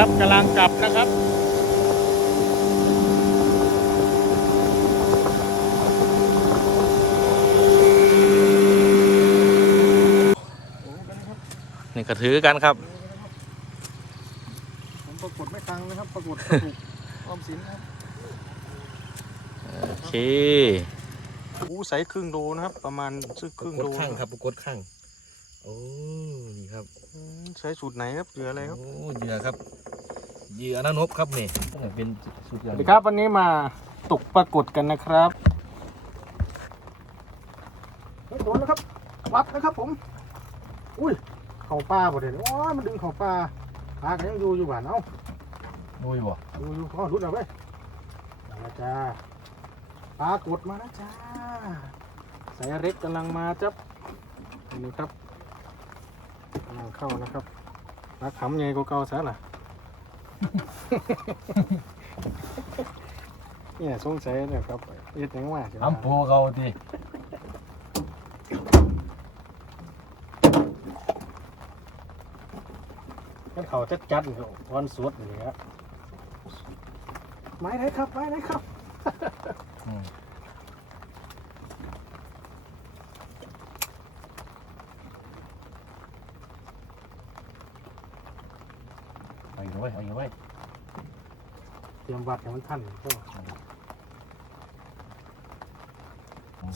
ครับกำลังกลับนะครับนี่ก็ถือกันครับผมปรากฏไม่ตังนะครับปรากฏกระปุกออมสินครับโอเคโอ้ใสครึ่งโลนะครับ ประมาณซึ่งครึ่งโลข้างครับปรากฏข้างโอ้นี่ครับอืม ใช้สูตรไหนครับเหลืออะไรครับโอ้เหยื่อครับเหยื่ออนานบครับนี่เป็นสุดยสอดวัสดีครับวันนี้มาตกปรากฏกันนะครับโดนแล้วครับวัดนะครับผม อุ้ยเข่าปลาบ่เด่นโอ้ยมันดึงเข่าปลาปลาก็ยังอยู่อยู่บ้านเอ้าดูอยู่บ่อยู่อยู่อ๋อรุดเอาไปมาแล้วจ้าปลากดมาแล้วจ้าสายเล็กกำลังมาจับนี่ครับ กำลังเข้านะครับปลาขำใหญ่กว่าเก่าซะล่ะ เนี่ยสงสัยเนี่ยครับเฮ็ดหยังว่าใช่ไหมทำโปเขาทีมันเขาจัดจัดๆนี่ครับวันสวดนี่ครับไม้ไหนครับไม้ไหนครับ เอาอยู่ไว้เอาอยู่ไว้ เตรียมวัดให้มันทันก็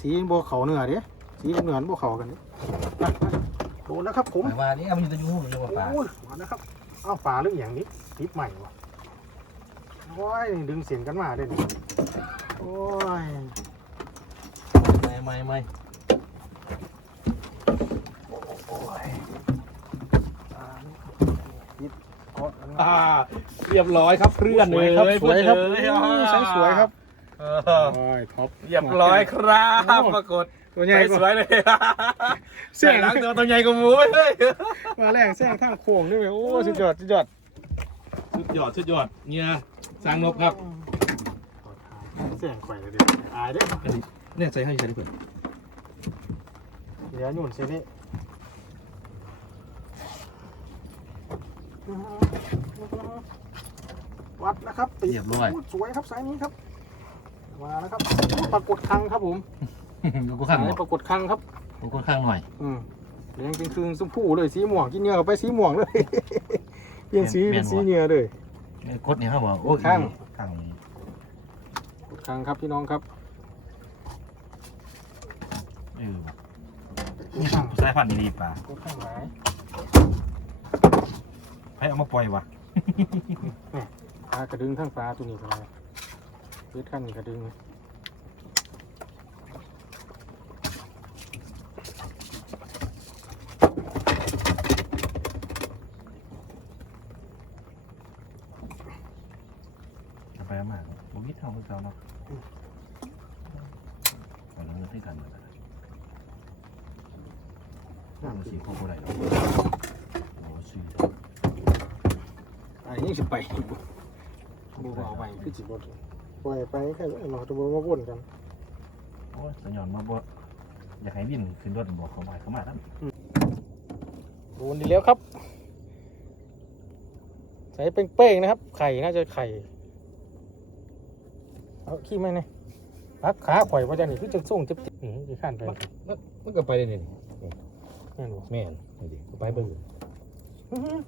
สีบัวเขาเนื้อเด้สีเหนือนบัวเขากันเด้มามาโดนแล้วครับผมหมายว่านี่มันอยู่ตะยูมันอยู่ว่าป่าโอ้ยมาแล้วครับ เอาปลาหรืออย่างนี้ติดใหม่วะโอ้ยดึงเสียงกันมาได้ดิโอ้ย ไม่ไม่ไม่ อ่าติด เกาะกันมาอ่าเรียบร้อยครับเพื่อนสวยครับสวยครับเอ้ยอู้ใช้สวยครับเอโอ้อยท็อปเรียบร้อยครับโอ้ปรากฏตัวใหญ่กสวว่ายเลยเสียงหลังตัวตัวใหญ่กว่าหมูเว้ยมาแรงแซงทางโค้งด้วยเวยโอ้สุดยอดสุดยอดสุดยอดสุดยอดเนี่ยสร้างนบครับเสียงไข่เลยดิอายเด้อเนี่ยใส่ให้ใส่ได้เพื่อนเดี๋ยวหยุ่นเสียนี่ วัดนะครับตีเรียบร้อยโสวยครับสายนี้ครับ มาแล้วครับปรากฏคังครับผมดูกูข้างหสาน่ยอยปรากฏคังครับ ดูกูข้างหน่อย อืมแดงเป็นคืนชมพูเลยสีม่วงกินเนื้อเข้าไปสีม่วงเลย เปลี่ยนสีเป็นสีเนื้อเลยคดเนี่ยครับว่าโอ้ยข้าง ข้างกดคังครับพี่น้องครับเออกดคังสายพันธุ์ดีๆป่ากดคังหลาย ให้เอามาปล่อยวะปลากระดึงทั้งปลาตัวนี้ก็ได้เฮ็ดขั้นนี้กระดึงเอาไปเอามาบุมิเท่าคือเก่าเนาะเอาแล้วเงินให้กันเลยมันสีโคโค่ได้เนาะโอ้สี อันนี้สิไปบ่บ่เอาไปคือสิบ่ปล่อยไปแค่หนอตัวมาวนกันโอ้ยสยอนมาบ่อยากให้วินขึ้นรถบอกเขามาเขามาแล้วโดนดีแล้วครับ ใส่เป้งๆนะครับ ไข่น่าจะไข่เอาขี้ไหมเนี่ยพักขาข่อยว่าจะนี่คือจะส่งจะติดนี่สิขั้นไปมันก็ไปได้นี่แม่นบ่แม่นนี่ดิไปเบิ่งอื้อหือ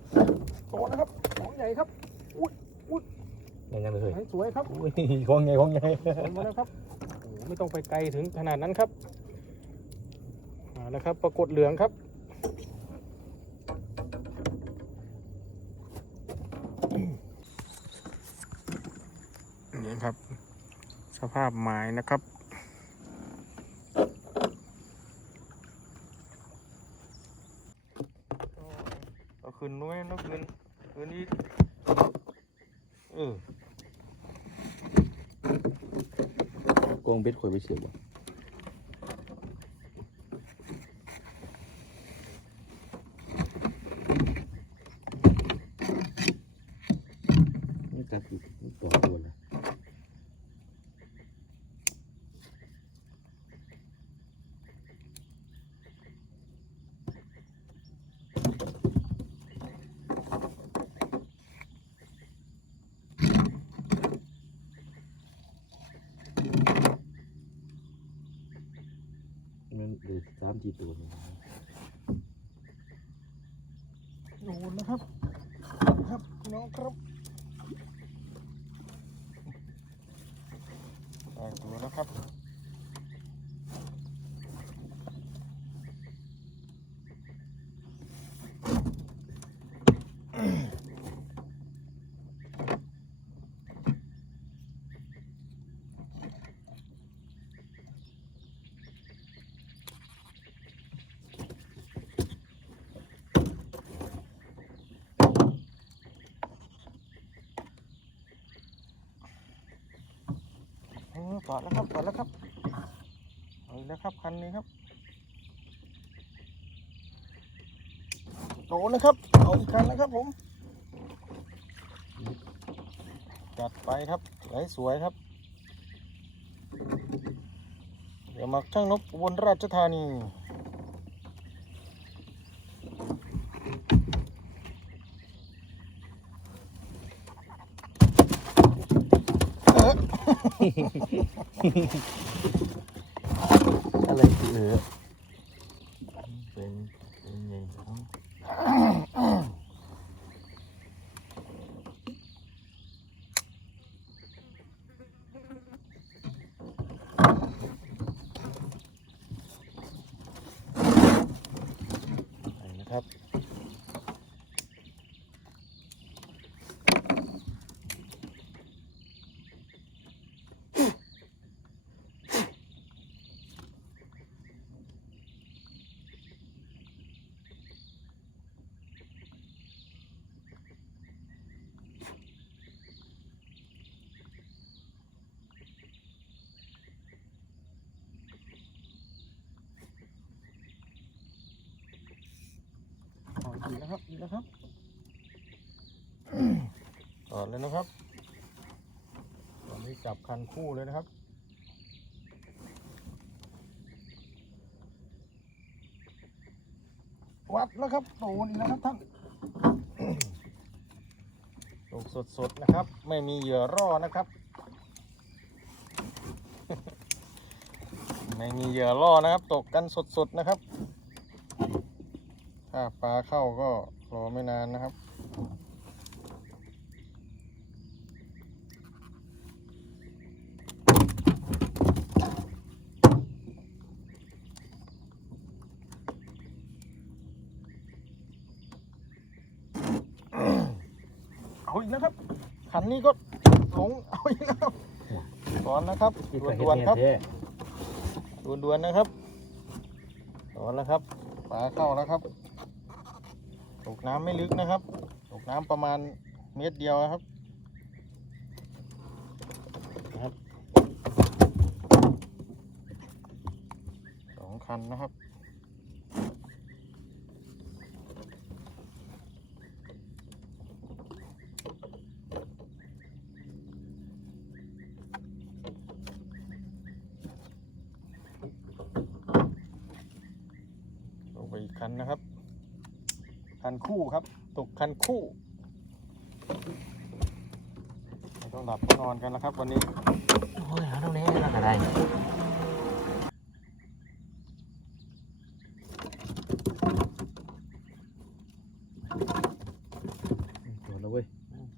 โตนะครับ ของใหญ่ครับยังไงเลยสวยครับอุ้ยของไงของไงสวยมาแล้วครับโอ้โหไม่ต้องไปไกลถึงขนาดนั้นครับมาแล้วครับ ปรากฏเหลืองครับนี่ครับ สภาพไม้นะครับ เอาขึ้นด้วยเอาขึ้นขึ้นอีกเออ กองเบ็ดข่อยไปเสียบบ่นี่กัดอีกต่อตัวเลย สามที่ตัวนี้โดนนะครับ ครับน้องครับได้ตัวแล้วครับ เออปอดแล้วครับ กอดแล้วครับเอาแล้วครับคันนี้ครับโตนะครับ เอาอีกคันนะครับผมจัดไปครับสวยสวยๆครับ เดี๋ยวมาช่างนกบนราชธานี อะไรคือเออเป็นเป็นไงเอ้า ไปนะครับ เอาอีกแล้ว ครับอีกแล้วครับต่อเลยนะครับ ตอนนี้จับคันคู่เลยนะครับวัดแล้วครับโดนอีกแล้วครับท่านตกสดๆนะครับ ไม่มีเหยื่อร่อนะครับ ไม่มีเหยื่อล่อนะครับ ตกกันสดๆนะครับ ถ้าปลาเข้าก็รอไม่นานนะครับ เอาอีกนะครับ ขันนี้ก็หลงเอาอีกแล้วก่อนนะครับด่วนๆครับด่วนๆนะครับต่อแล้วครับปลาเข้าแล้วครับ ตกน้ำไม่ลึกนะครับ ตกน้ำประมาณเมตรเดียวนะครับนะครับสองคันนะครับ ลงไปอีกคันนะครับ คั นคู่ครับ ตกคันคู่ไม่ต้องหลับก็นอนกันแล้วครับวันนี้โอ้ยหาตรงนี้แล้วก็ได้ตัวแล้วเว้ย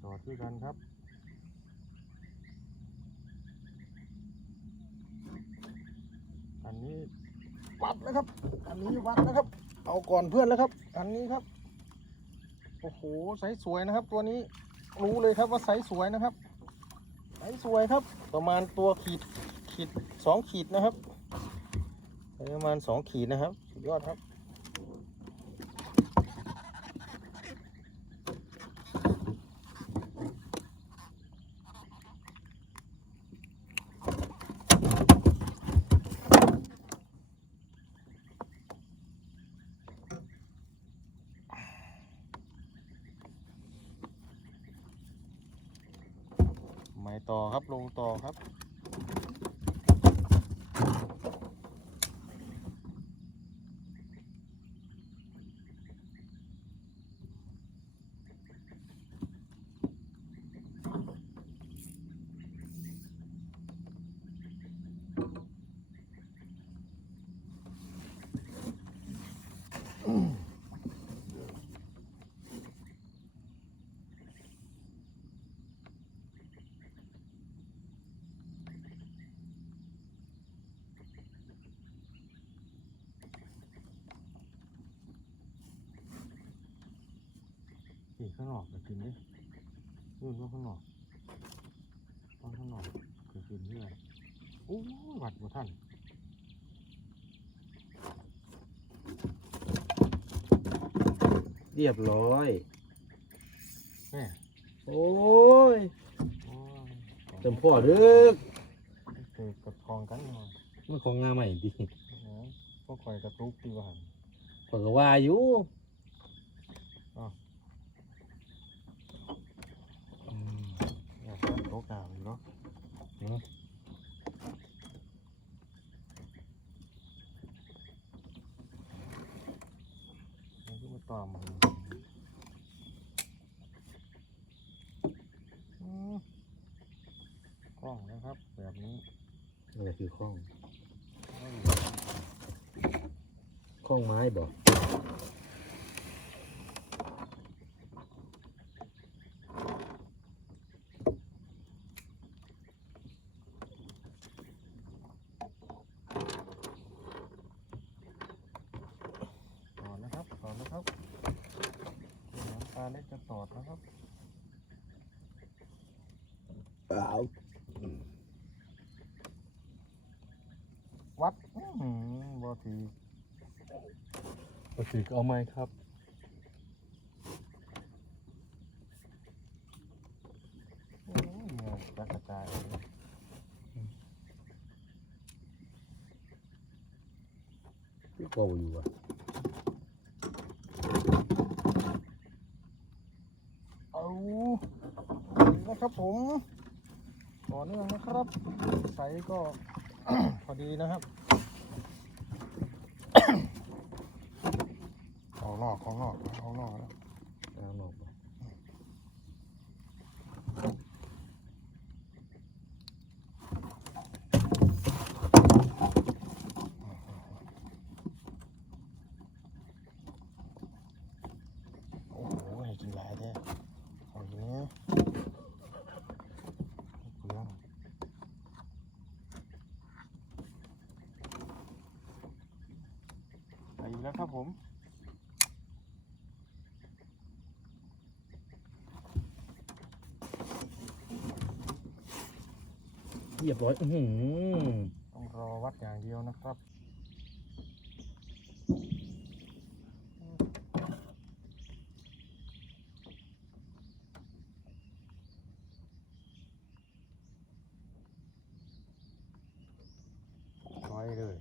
สอดด้วยกันครับอันนี้วัดนะครับ อันนี้วัดนะครับ เอาก่อนเพื่อนแล้วครับ อันนี้ครับ โอ้โหไซส์สวยนะครับ ตัวนี้รู้เลยครับว่าไซส์สวยนะครับไซส์สวยครับ ประมาณตัวขีดขีดสองขีดนะครับ ประมาณสองขีดนะครับ สุดยอดครับ ไม่ ต่อครับลงต่อครับ ข้างนอกก็กินดิยื่นว่าข้างนอกว่าข้างนอกก็กินเรื่อยโอ้ยวัดบ่ท่านเรียบร้อย แม่โอ้ยโอ้ยเต็มพ่อเด้อเกิดกับทองกันมามันของงาใหม่ดีเนาะพวกคอยกระตุกตีว่าหันผมก็ว่าอยู่อืมอยากจะ โต๊ะกางอยู่เนาะอืมมันก็มาตอมอืมกล้องนะครับ แบบนี้อะไรคือข้องข้องไม้บอก ตอดนะครับตอดนะครับน้ำตาเล็ก จะตอดนะครับเปล่าวัดอื้อหือบอทีก็คือเอาไม้ครับโอ้ยเหงื่อจะกระจายเลยพี่ก็อยู่อะ เอา นะครับผมต่อเนื่องนะครับ ใส่ก็พอดีนะครับ ของนอกของนอกของนอกแล้วเอาหนอกบ่ โอ้โหให้กินหลายแท้เอาอย่างนี้เปลืองไปอีกแล้วครับผม เรียบร้อยอื้อหือต้องรอวัดอย่างเดียวนะครับน้อยเลย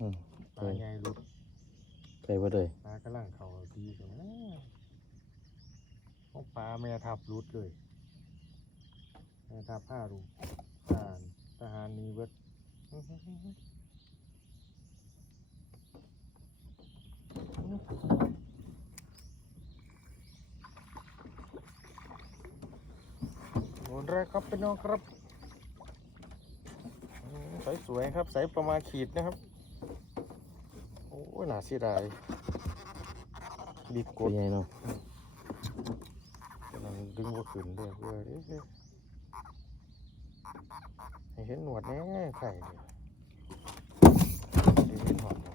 อืมปลาใหญ่หลุดใส่ไว้เลยปลากำลังเขาดีกันนะของปลาแม่ทับหลุดเลยแม่ทับผ้ารูทหารท หารมีเบิดโอนแรกครับพี่น้องครับอืมใสสวยครับใสประมาณขีดนะครับ โอ้ยหนาเสียดายบีบกเป็นดไงเนาะกำลังดึงว่าขึ้นเลยเพื่อ เอ๊ะให้เห็นหนวดแน่ไข่เนี่ยได้เห็นหนวดบ่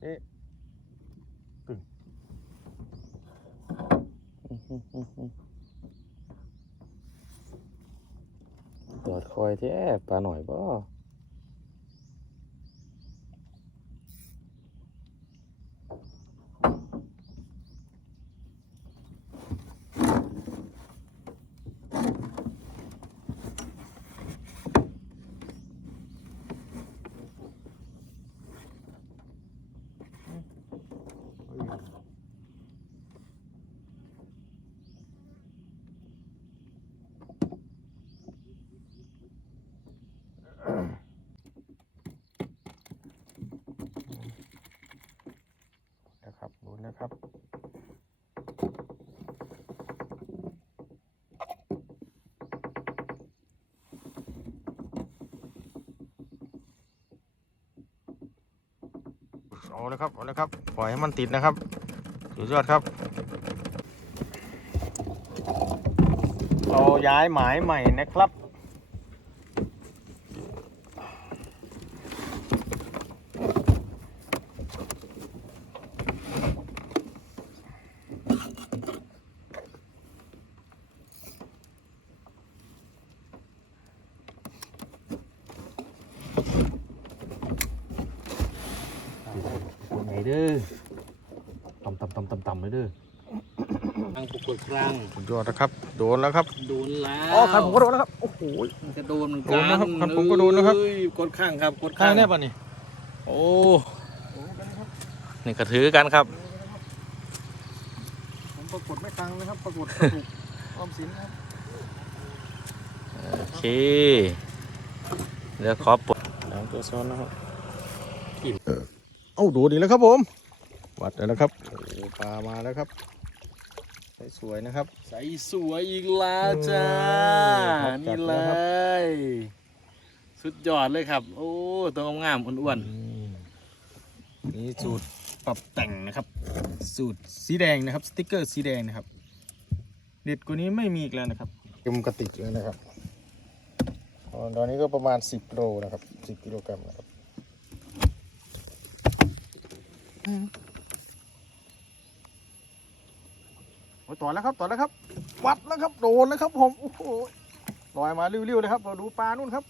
เอ๊ะ ตอ ดคอยแท้ปลาหน่อยบ่ เอาเลยครับเอาเลยครับ ปล่อยให้มันติดนะครับ สุดยอดครับ เราย้ายหมายใหม่นะครับ เป็นไงเด้อ ต่ำต่ำต่ำต่ำต่ำเลยเด้อครั้งปรากฏครั้งสุดยอดนะครับ โดนแล้วครับ โดนแล้วอ๋อคันผมก็โดนแล้วครับ โอ้โหมันก็โดนเหมือนโดกันนนะครับคันผมก็โดนนะครับ เอ้ยกดข้างครับกดข้าข้างงแน่ป่ะนี่ โอ้ นี่ก็ถือกันครับ ผมปรากฏไม่ครั้งนะครับ ปรากฏกระดูกออมสินครับ โอเค เดี๋ยวขอปลดหลังตัวซ้อนนะครับ เอ้าดูดีแล้วครับผม วัดแล้วนะครับโอ้โหปลามาแล้วครับสวยๆนะครับ ใสสวยอีกแล้วจ้าอืมจันี่ดเลแล้วครับยสุดยอดเลยครับ โอ้ตัวงามๆอ้วนนี่สูตรปรับแต่งนะครับ สูตรสีแดงนะครับ สติ๊กเกอร์สีแดงนะครับ เด็ดกว่านี้ไม่มีอีกแล้วนะครับเต็มกระติกเลยนะครับอ๋อตอนนี้ก็ประมาณ 10โลนะครับ 10กิโลกรัมนะครับโอ้ย ต่อแล้วครับต่อแล้วครับ วัดแล้วครับโดนแล้วครับ ผมโอ้โหลอยมาริ้วๆเลยครับเราดูปลานู่นครับ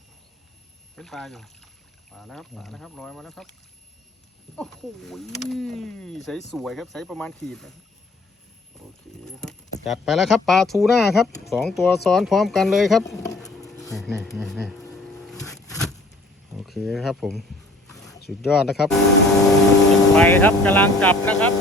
เป็นปลาอยู่ปลาแล้วครับปลาแล้วครับลอยมาแล้วครับโอ้โหใสสวยครับใสประมาณขีดนะครับโอเคครับจัดไปแล้วครับปลาทูน่าครับสองตัวซ้อนพร้อมกันเลยครับนี่นี่นี่นี่โอเคครับผม สุดยอดนะครับไปครับกำลังกลับนะครับ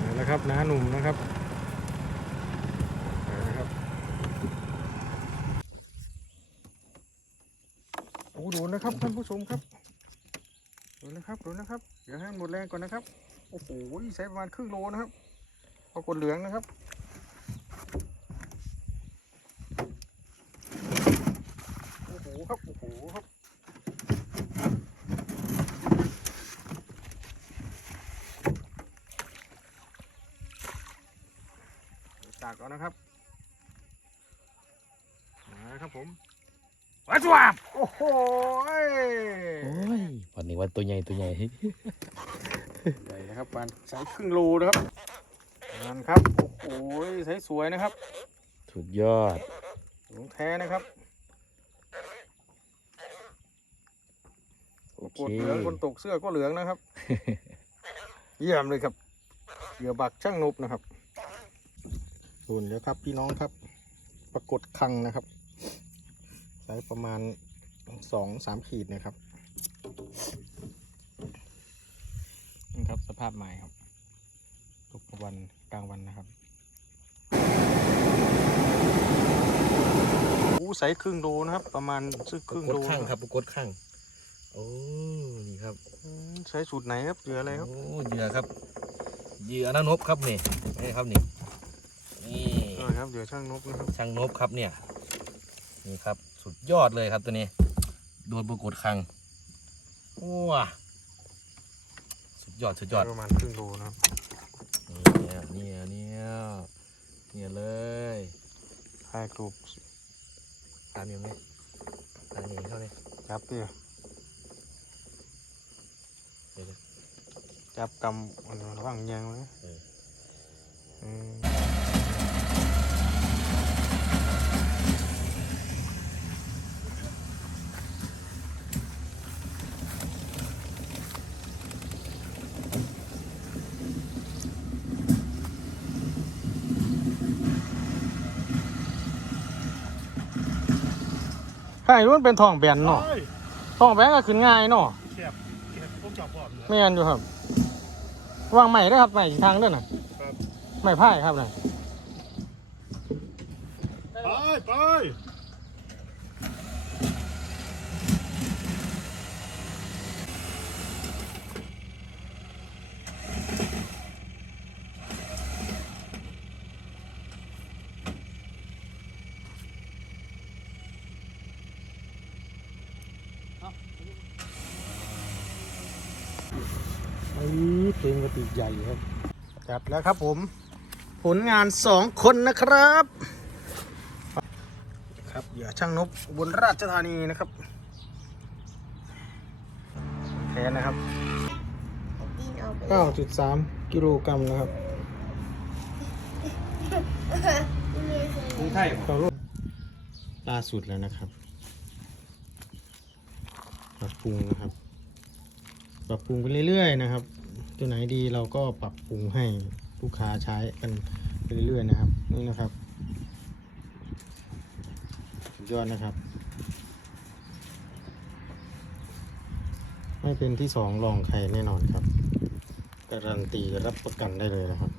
นี่นะครับน้าหนุ่มนะครับนี่นะครับโอ้โดนนะครับท่านผู้ชมครับโดนนะครับโดนนะครับเดี๋ยวให้มันหมดแรงก่อนนะครับโอ้โหใช้ประมาณครึ่งโลนะครับปรากฏเหลืองนะครับโอ้โหครับโอ้โหครับตากเอานะครับมาครับผมวัดวาบโอ้โหโอ้ยวันนี้วันตัวใหญ่ตัวใหญ่ นะครับประมาณไซส์ครึ่งโลนะครับนั่นครับโอ้โหไซส์สวยนะครับสุดยอดของแท้นะครับโอเคกดเหลืองคนตกเสื้อก็เหลืองนะครับ เยี่ยมเลยครับเหยื่อบักช่างนบนะครับส่วนแล้วครับพี่น้องครับ ปรากฏคังนะครับไซส์ประมาณสองสามขีดนะครับนี่ ครับสภาพใหม่ครับตกกลางวันกลางวันนะครับโอ้ไซส์ครึ่งโลนะครับ ประมาณซึกครึ่งกดโลข้างนะครับกดข้างโอ้นี่ครับอืมใช้สูตรไหนครับเหยื่ออะไรครับโอ้เหยื่อครับเหยื่ออนานบครับนี่นี่ครับนี่นี่เออครับเหยื่อช่างนกนะครับช่างนบครับเนี่ยนี่ครับสุดยอดเลยครับตัวนี้ โดนปรากฏคังว้าสุด ยอดสุดยอดประมาณครึ่งโลนะครับเนี่ยเนี่ยเนี่ยเนี่ยเลยถ่ายกลุ่มตามยังไงตามยังเข้าเลยจับดิเดี๋ยวจับกำอันนี้ระหว่างยังเลยเออ ไข่มันเป็นทองแบนเนาะเฮ้ยทองแบนก็ขึ้นง่ายเนาะเสียบเสียบพวกจอบบอกเนี่ยไม่ยันอยู่ครับ วางใหม่ด้วยครับใหม่ทางด้วยน่ะครับใหม่พ่ายครับน่ะไปไป ไอ้เพลงกระติก ใหญ่ครับ จัดแล้วครับผม ผลงานสองคนนะครับครับเหยื่อช่างนบบนราชธานีนะครับแทนนะครับดินออกไป9.3กิโลกรัมนะครับกุ้งไทยต่อรูปล่าสุดแล้วนะครับ ปรับปรุงนะครับ ปรับปรุงไปเรื่อยๆนะครับ ตัวไหนดีเราก็ปรับปรุงให้ลูกค้าใช้กันเรื่อยๆนะครับ นี่นะครับสุดยอดนะครับ ไม่เป็นที่สองรองใครแน่นอนครับ การันตีรับประกันได้เลยนะครับ